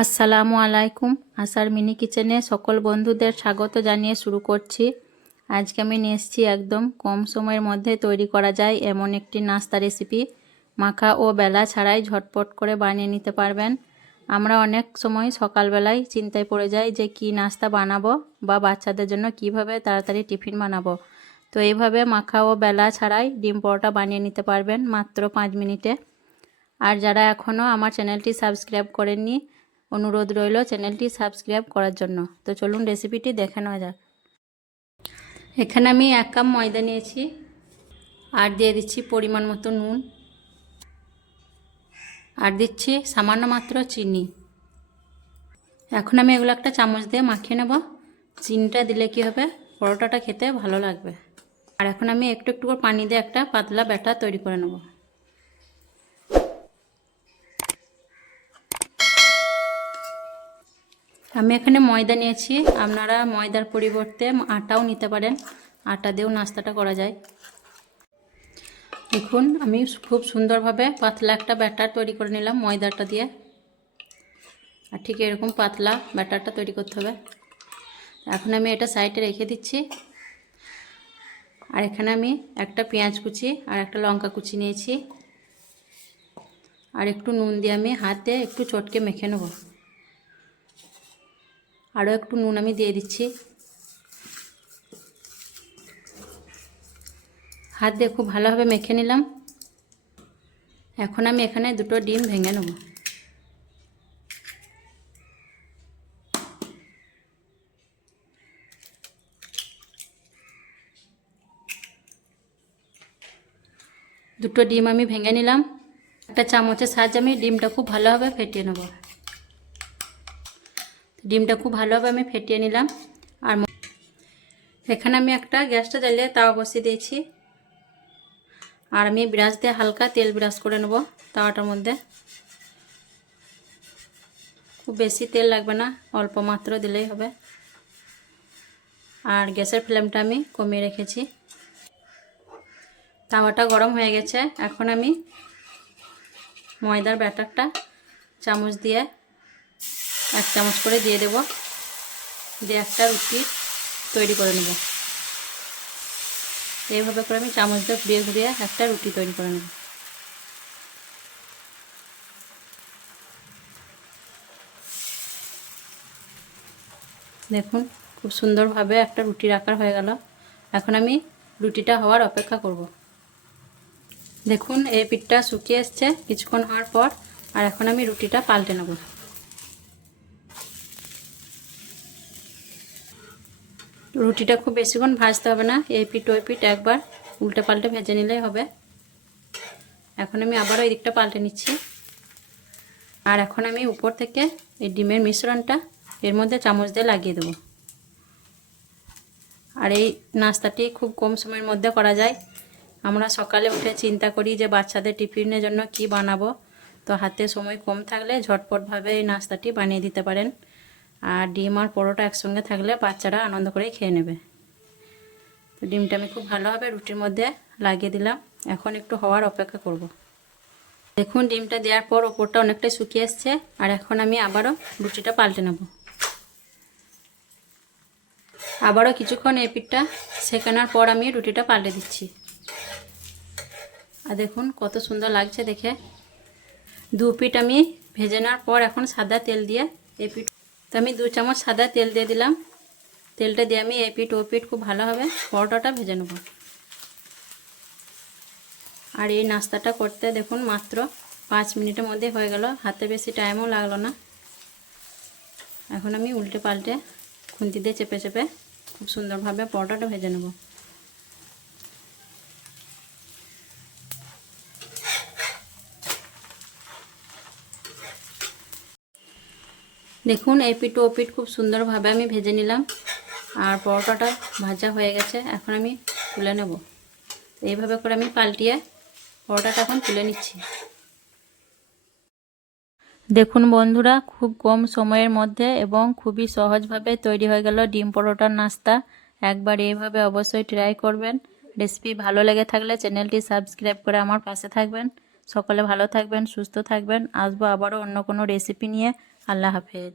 আসসালামু আলাইকুম। আশার মিনি কিচেনে সকল বন্ধুদের স্বাগত জানিয়ে শুরু করছি। আজকে আমি নিয়ে এসেছি একদম কম সময়ের মধ্যে তৈরি করা যায় এমন একটি নাস্তা রেসিপি। মাখা ও বেলা ছাড়াই ঝটপট করে বানিয়ে নিতে পারবেন। আমরা অনেক সময় সকালবেলায় চিন্তায় পড়ে যাই যে কি নাস্তা বানাবো বা বাচ্চাদের জন্য কিভাবে তাড়াতাড়ি টিফিন বানাবো। তো এইভাবে মাখা ও বেলা ছাড়াই ডিম পরোটা বানিয়ে নিতে পারবেন মাত্র 5 মিনিটে। আর যারা এখনও আমার চ্যানেলটি সাবস্ক্রাইব করেননি, অনুরোধ রইল চ্যানেলটি সাবস্ক্রাইব করার জন্য। তো চলুন রেসিপিটি দেখে নেওয়া যাক। এখানে আমি 1 কাপ ময়দা নিয়েছি আর দিয়ে দিচ্ছি পরিমাণ মতো নুন আর দিচ্ছি সামান্য মাত্র চিনি। এখন আমি এগুলো একটা চামচ দিয়ে মাখিয়ে নেব। চিনিটা দিলে কি হবে, পরোটাটা খেতে ভালো লাগবে। আর এখন আমি একটু একটু করে পানি দিয়ে একটা পাতলা ব্যাটার তৈরি করে নেব। আমি এখানে ময়দা নিয়েছি, আপনারা ময়দার পরিবর্তে আটাও নিতে পারেন, আটা দিয়েও নাস্তাটা করা যায়। দেখুন আমি খুব সুন্দরভাবে পাতলা একটা ব্যাটার তৈরি করে নিলাম ময়দাটা দিয়ে। আর ঠিক এরকম পাতলা ব্যাটারটা তৈরি করতে হবে। এখন আমি এটা সাইডে রেখে দিচ্ছি। আর এখানে আমি একটা পেঁয়াজ কুচি আর একটা লঙ্কা কুচি নিয়েছি। আর একটু নুন দিয়ে আমি হাতে একটু চটকে মেখে নেব। আরও একটু নুন আমি দিয়ে দিচ্ছি। হাত দিয়ে খুব ভালোভাবে মেখে নিলাম। এখন আমি এখানে দুটো ডিম ভেঙে নেব। দুটো ডিম আমি ভেঙে নিলাম। একটা চামচের সাহায্যে আমি ডিমটা খুব ভালোভাবে ফেটিয়ে নেব। ডিমটা খুব ভালোভাবে আমি ফেটিয়ে নিলাম। আর এখানে আমি একটা গ্যাসটা জ্বালিয়ে তাওয়া বসিয়ে দিয়েছি। আর আমি ব্রাশ দিয়ে হালকা তেল ব্রাশ করে নেব তাওয়াটার মধ্যে। খুব বেশি তেল লাগবে না, অল্প মাত্র দিলেই হবে। আর গ্যাসের ফ্লেমটা আমি কমিয়ে রেখেছি। তাওয়াটা গরম হয়ে গেছে। এখন আমি ময়দার ব্যাটারটা চামচ দিয়ে 1 চামচ করে দিয়ে দেব। দিয়ে একটা রুটি তৈরি করে নেব। এইভাবে করে আমি চামচ দিয়ে ঘুরিয়ে ঘুরিয়ে একটা রুটি তৈরি করে নেব। দেখুন খুব সুন্দরভাবে একটা রুটির আকার হয়ে গেল। এখন আমি রুটিটা হওয়ার অপেক্ষা করব। দেখুন এই পিঠটা শুকিয়ে এসছে কিছুক্ষণ হওয়ার পর। আর এখন আমি রুটিটা পাল্টে নেব। রুটিটা খুব বেশিক্ষণ ভাজতে হবে না, এই পিঠ ওই পিঠ একবার উল্টে পাল্টে ভেজে নিলেই হবে। এখন আমি আবারও এই দিকটা পাল্টে নিচ্ছি। আর এখন আমি উপর থেকে এই ডিমের মিশ্রণটা এর মধ্যে চামচ দিয়ে লাগিয়ে দেব। আর এই নাস্তাটি খুব কম সময়ের মধ্যে করা যায়। আমরা সকালে উঠে চিন্তা করি যে বাচ্চাদের টিফিনের জন্য কি বানাবো, তো হাতে সময় কম থাকলে ঝটপটভাবে এই নাস্তাটি বানিয়ে দিতে পারেন। আর ডিম আর পরোটা একসঙ্গে থাকলে বাচ্চারা আনন্দ করে খেয়ে নেবে। তো ডিমটা আমি খুব ভালোভাবে রুটির মধ্যে লাগিয়ে দিলাম। এখন একটু হওয়ার অপেক্ষা করব। দেখুন ডিমটা দেওয়ার পর ওপরটা অনেকটাই শুকিয়ে এসছে। আর এখন আমি আবারও রুটিটা পাল্টে নেব। আবারও কিছুক্ষণ এই পিঠটা সেকানোর পর আমি রুটিটা পাল্টে দিচ্ছি। আর দেখুন কত সুন্দর লাগছে দেখে। 2 পিঠ আমি ভেজে নেওয়ার পর এখন সাদা তেল দিয়ে এই পিঠ, তো আমি 2 চামচ সাদা তেল দিয়ে দিলাম। তেলটা দিয়ে আমি এই পিঠ ও পিঠ খুব ভালোভাবে পরোটাটা ভেজে নেব। আর এই নাস্তাটা করতে দেখুন মাত্র 5 মিনিটের মধ্যে হয়ে গেল, হাতে বেশি টাইমও লাগলো না। এখন আমি উল্টে পাল্টে খুন্তি দিয়ে চেপে চেপে খুব সুন্দরভাবে পরোটাটা ভেজে নেব। দেখুন এই পিঠ ও পিঠ খুব সুন্দরভাবে আমি ভেজে নিলাম। আর পরোটাটা ভাজা হয়ে গেছে, এখন আমি তুলে নেব। এইভাবে করে আমি পাল্টিয়ে পরোটাটা এখন তুলে নিচ্ছি। দেখুন বন্ধুরা খুব কম সময়ের মধ্যে এবং খুবই সহজভাবে তৈরি হয়ে গেল ডিম পরোটার নাস্তা। একবার এইভাবে অবশ্যই ট্রাই করবেন। রেসিপি ভালো লেগে থাকলে চ্যানেলটি সাবস্ক্রাইব করে আমার পাশে থাকবেন। সকলে ভালো থাকবেন, সুস্থ থাকবেন। আসবো আবারও অন্য কোনো রেসিপি নিয়ে। আল্লাহ হাফেজ।